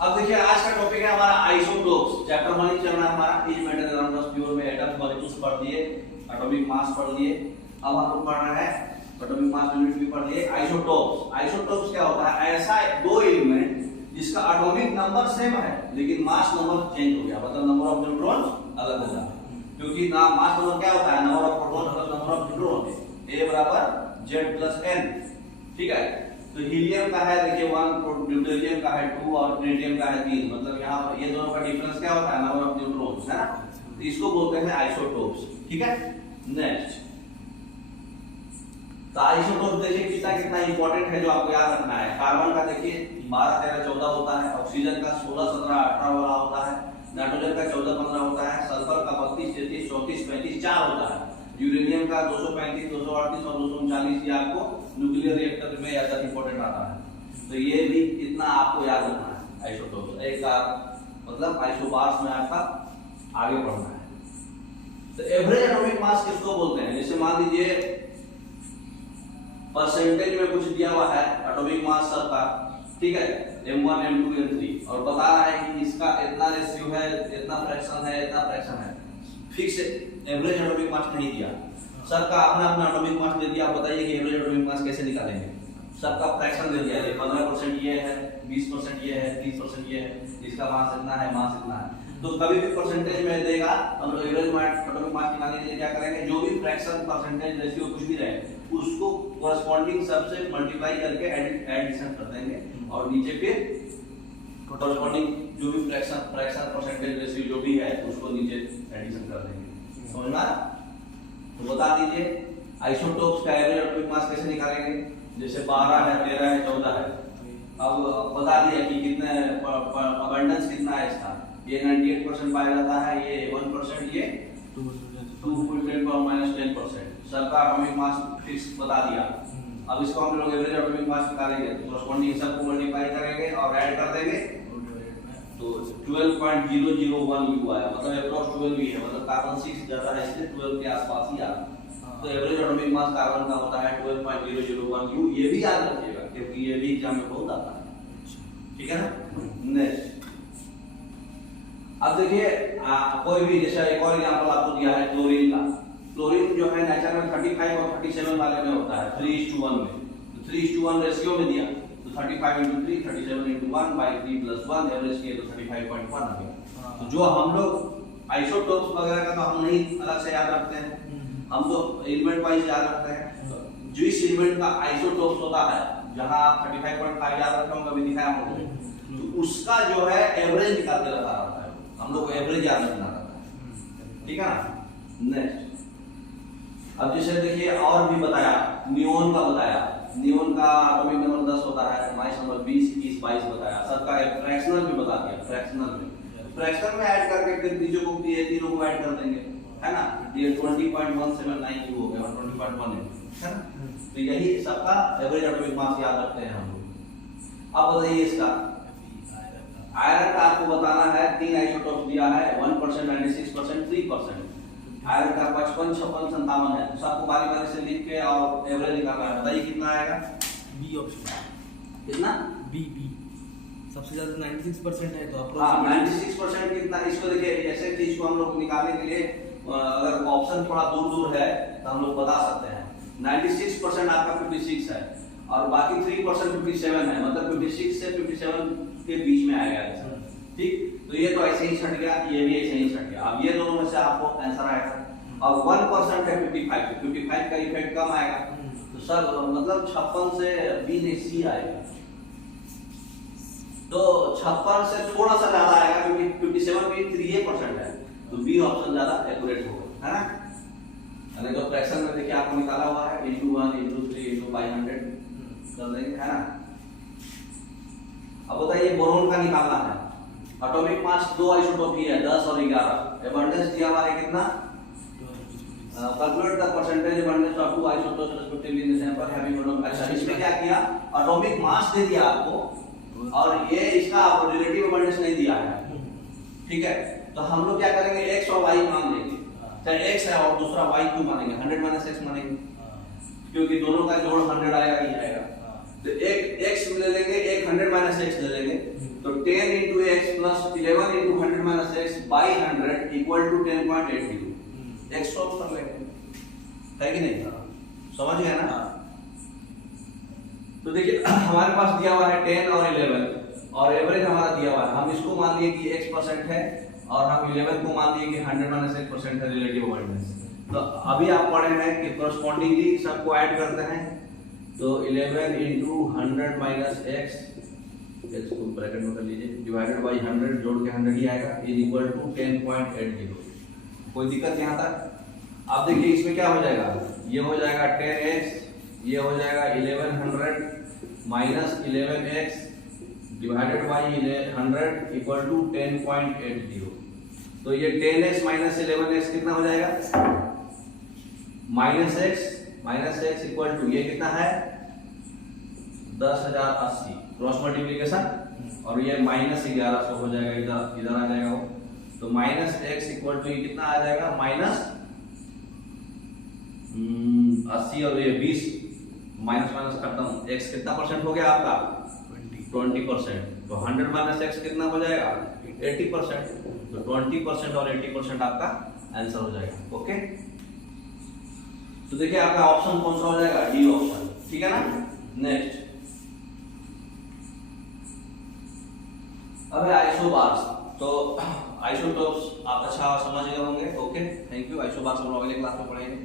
अब देखिए आज का टॉपिक है हमारा आइसोटोप्स। चैप्टर 1 ही चल रहा है हमारा। Is matter around us pure में एटम्स मॉलिक्यूल्स पढ़ लिए, एटॉमिक मास पढ़ लिए। अब हम लोग पढ़ रहे हैं एटॉमिक मास यूनिट भी पढ़ लिए। आइसोटोप्स, आइसोटोप्स क्या होता है? ऐसा दो एलिमेंट जिसका एटॉमिक नंबर सेम है लेकिन मास नंबर चेंज हो गया, मतलब नंबर ऑफ न्यूट्रॉन्स अलग हो गया। क्योंकि ना मास नंबर क्या होता है? Number of proton plus number of neutron, A बराबर Z प्लस N। ठीक है, तो हीलियम का है देखिए 1, ड्यूटेरियम का है 2 और ट्रिटियम का है 3। मतलब यहाँ पर ये दोनों का डिफरेंस क्या होता है? नंबर ऑफ न्यूट्रॉन्स, है ना। तो इसको बोलते हैं आइसोटोप्स। ठीक है, नेक्स्ट तो आइसोटोप देखिए कितना कितना इंपॉर्टेंट है जो आपको याद रखना है। कार्बन का देखिए 12 13 14 होता है, ऑक्सीजन का 16 17 18 वाला होता है, नाइट्रोजन का 14 15 होता है, सल्फर का 32 33 34 35 4 होता है, यूरेनियम का 235 238 और 239 ये आपको न्यूक्लियर रिएक्टर में ज्यादा इंपॉर्टेंट आता है। तो ये भी इतना आपको याद रखना है आइसोटोप। एक मतलब आइसोबार्स में आपका आगे बढ़ना है। तो एवरेज एटॉमिक मास किसको बोलते हैं? जैसे मान लीजिए परसेंटेज में कुछ दिया हुआ है एटॉमिक मास सबका, ठीक है, m1 m2 m3, और बता रहा है कि इसका इतना रेशियो है, इतना फ्रैक्शन है, इतना फ्रैक्शन है। फिक्स एवरेज एटॉमिक मास नहीं दिया, सबका अपना अपना एटॉमिक मास दे दिया। आप बताइए कि एवरेज एटॉमिक मास कैसे निकालेंगे? सबका फ्रैक्शन दे दिया, 15% ये है, 20% ये है, 30% ये है, इसका मास इतना है, मास इतना है। तो कभी भी परसेंटेज में देगा, हम लोग एवरेज एटॉमिक मास निकालने के लिए क्या करेंगे? जो भी फ्रैक्शन परसेंटेज रेशियो कुछ भी रहे उसको कोरस्पॉन्डिंग सबसे मल्टीप्लाई करके एडिशन कर देंगे और नीचे फिर कोरस्पॉन्डिंग जो भी फ्रैक्शन परसेंटेज रेशियो जो भी है उसको नीचे एडिशन कर देंगे। समझ में आया? तो बता दीजिए आइसोटोप्स का एवरेज एटॉमिक मास कैसे निकालेंगे? जैसे 12 है, 13 है, 14 है। अब बता दिया कि कितने अबंडेंस कितना है इसका। ये 98% पाया जाता है, ये 1%, ये 2.10 सबका एटॉमिक मास फिक्स बता दिया। अब इसको हम लोग एवरेज एटॉमिक मास निकालेंगे तो कोरस्पॉन्डिंग सबको मल्टीप्लाई करेंगे और ऐड कर देंगे तो 12.001 U आया, मतलब अप्रॉक्स 12 ही है, मतलब कार्बन 6 ज्यादा है इसलिए 12 के आसपास ही आता। तो एवरेज एटॉमिक मास कार्बन का होता है 12.001 U। ये भी याद रखिएगा क्योंकि ये भी एग्जाम में बहुत आता है। ठीक है ना। नेक्स्ट अब देखिए कोई भी, जैसे एक और एग्जांपल आपको दिया है क्लोरीन का। क्लोरीन जो है नेचर में 35 और 37 वाले में होता है 3:1 में। तो 3:1 रेशियो में दिया तो 35 × 3 37 × 1 by 3 + 1 एवरेज किए तो 35.1 आ गया। तो जो हम लोग आइसोटोप्स वगैरह का तो हम नहीं अलग से याद रखते हैं, हम तो एलिमेंट वाइज याद रखते हैं। जो इस एलिमेंट का आइसोटोप्स होता है, जहां आप 35.5 याद रखे होंगे, अभी दिखाया हमको, तो उसका जो है एवरेज निकाल के रखा रहता है। हम लोग को एवरेज याद रखना रहता है। ठीक है ना। नेक्स्ट अब जैसे देखिए और भी बताया, नियोन का बताया। नियोन का एटॉमिक नंबर 10 होता है, माइनस नंबर 20 21 22 बताया। सबका एक फ्रैक्शनल भी बता दिया। फ्रैक्शनल में ऐड करके फिर बीजों को ये तीनों को ऐड कर देंगे, है ना। ये 20.179 हो गया और 20.1 है ना। तो यही सबका एवरेज एटॉमिक मास याद रखते हैं हम लोग। अब बताइए इसका आयरन का आपको बताना है। 3 आइसोटोप्स दिया है, 1%, 96%, 3%। आयरन का 55 56 57 है। सबको बारी बारी से लिख के और एवरेज निकालना है। बताइए कितना आएगा? B option. कितना? बी सबसे ज्यादा 96% है, तो हाँ 96% कितना? इसको देखिए ऐसे चीज को हम लोग निकालने के लिए अगर ऑप्शन थोड़ा दूर है तो हम लोग बता सकते हैं। 96% आपका 56 है और बाकी 3% 57 है, मतलब 56 से 57 के बीच में आएगा। ठीक, तो ये तो ऐसे ही छट गया, ये भी ऐसे ही छट गया। अब ये दोनों में से आपको आंसर आएगा। और 1% है 55, तो 55 का इफेक्ट कम आएगा, तो सर मतलब 56 से बी ने सी आएगा। तो 56 से थोड़ा सा ज्यादा आएगा क्योंकि 57 भी 3% है, तो बी ऑप्शन ज्यादा एक्यूरेट होगा, है ना। यानी तो फ्रैक्शन में देखिए आपको निकाला हुआ है ×1 ×3 × 500 कर देंगे, है ना। अब बताइए बोरोन का निकालना है। एटॉमिक मास 2 आइसोटोप ही है, 10 और 11। एबंडेंस दिया हुआ है कितना? Calculate the percentage abundance of 2 isotopes respectively in the sample having atomic. अच्छा, इसमें क्या किया? एटॉमिक मास दे दिया आपको और ये इसका रिलेटिव एबंडेंस नहीं दिया है। ठीक है, तो हम लोग क्या करेंगे? x और y मान लेंगे। चाहे x है और दूसरा y क्यों मानेंगे? 100 - x मानेंगे क्योंकि दोनों का जोड़ 100 आएगा ही आएगा। तो एक x ले लेंगे, एक 100 - x ले लेंगे, तो 10 × plus 11 into 100 minus x by 100 equal to 10.80 x solve कर लेंगे, है कि नहीं? समझ गए ना? तो देखिए हमारे पास दिया हुआ है 10 और 11 और एवरेज हमारा दिया हुआ है, हम इसको मान लिए कि x% है और हम 11 को मान लिए कि 100 minus 1% है रिलेटिव अवॉइडेंस। तो अभी आप पढ़े हैं कि कॉरस्पॉन्डिंगली सबको ऐड करते हैं, तो 11 into 100 minus x को ब्रैकेट में कर लीजिए, डिवाइडेड बाय 100 जोड़ के 100 ही आएगा, इज इक्वल टू 10.80। कोई दिक्कत यहाँ तक? अब देखिए इसमें क्या हो जाएगा, ये हो जाएगा 10x, ये हो जाएगा 1100 minus 11x divided by 100 equal to 10.80। तो ये 10x माइनस 11x कितना हो जाएगा? माइनस x इक्वल टू ये कितना है 10,080 क्रॉस मल्टीप्लिकेशन, और ये माइनस 1100 हो जाएगा, इधर आ जाएगा वो। तो माइनस x इक्वल टू ये कितना आ जाएगा माइनस 80 और ये 20 माइनस माइनस खत्म, x कितना परसेंट हो गया आपका 20%। तो 100 माइनस x कितना हो जाएगा 80%। तो 20% और 80% आपका आंसर हो जाएगा। ओके, तो देखिए आपका ऑप्शन कौन सा हो जाएगा, डी ऑप्शन, ठीक है ना। नेक्स्ट अब है आइसोबार्स। तो आइसोटोप्स आप अच्छा समझ गए होंगे। Okay, thank you. आइसोबार्स हम लोग अगले क्लास में पढ़ेंगे।